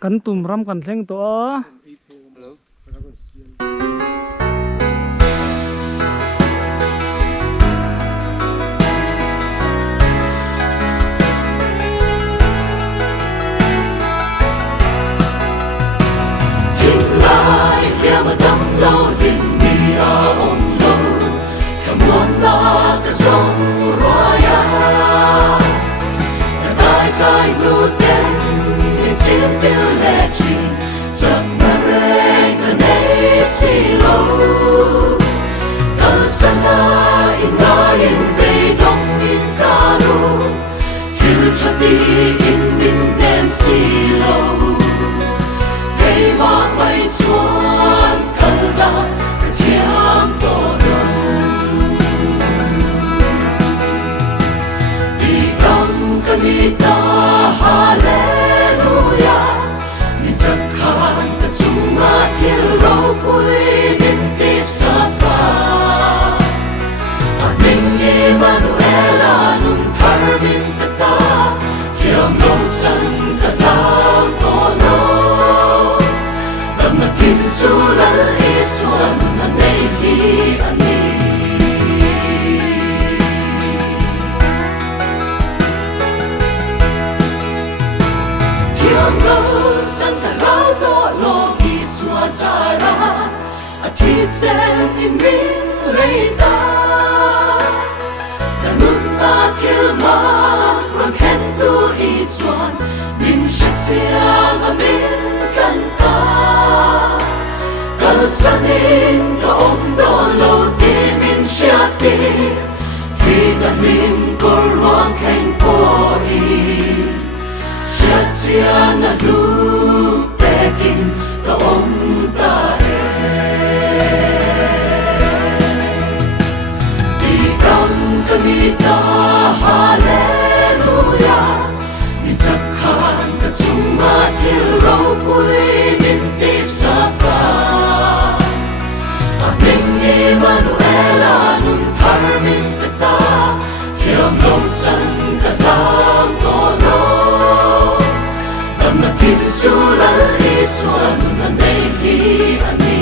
kan tum ram kan thleng to mà tâm lâu đình đi ông lâu thầm muốn ta cái sông hruaina cái tai cái nu tên in chim bil lệ chi giấc mơ rèn cái này xì lâu cái sân la in bê đông in ca lu hiu cho đi in min đem xì lâu cây mát bay chuan da cái tiếng tổ đầu đi đông cái mi ta hallelujah min sắc khan cái chung ma thiêu rau bụi min tê sa ca mình Emmanuel nun thar min ta thiêng nông chân cái ta có lo Sulan iswan manayhi ani Thiang lo chan ta lao to lo iswa zara athi sen in min leita Kanun na thil ma ron khen tu iswan min shat siang amin kanta Sanin ka do lo ti min shati khi ta min ko ruang khen po i shat sia na du takin ka ta di kam ka mi ta hallelujah min sak khan ka chung ma thil ro pui min ti sa ka Emmanuel nun thar min ta thiêng nông chân cả ta có lo đam na kin chu lan iswan manayhi ani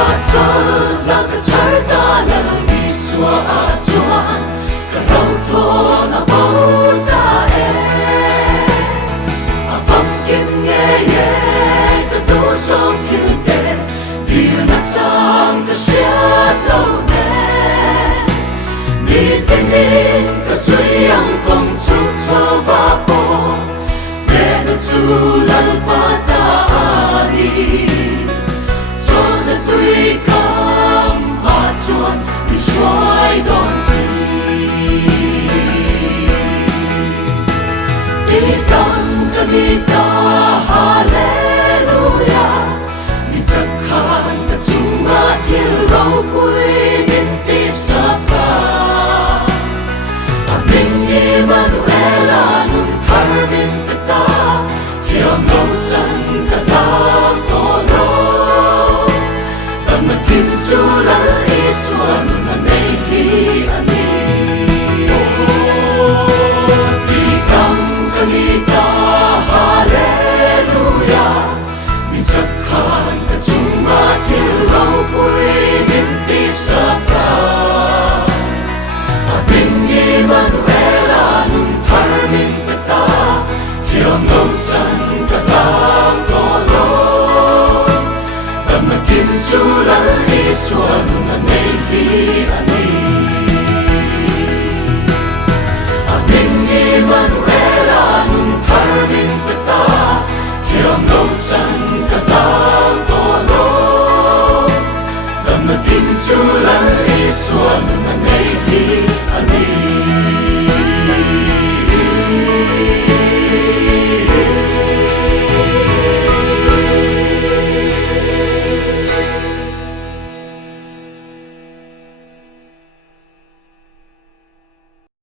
Aizawl na ka char ta la iswa a chuan ka lo tho na avangin nghe cái tu song thiên tế điều nát sang cái xét lâu nè đi tên nên cái suy ăn công chút cho và bỏ để nó chu lan pa ta đi cho nó tươi cam mà chuan đi xoay đón gì đi tan cái mi ta hallelujah min sắc khan cái chung ma thiêu rau bụi min tê sa ca mình Emmanuel nun thar min ta thiêng nông chân cả ta có lo đam na kin chu lan iswan manayhi ani Kanita hallelujah min sắc khan ka chung ma thiêu rau bụi min ti sa ka mình Emmanuel nun thar min ta thiêng nông chân cả ta có lo đam na kin chu lan iswan manayhi ani Emmanuel nun thar min ta thiêng nông chân cả ta có lo đam na kin chu lan iswan manayhi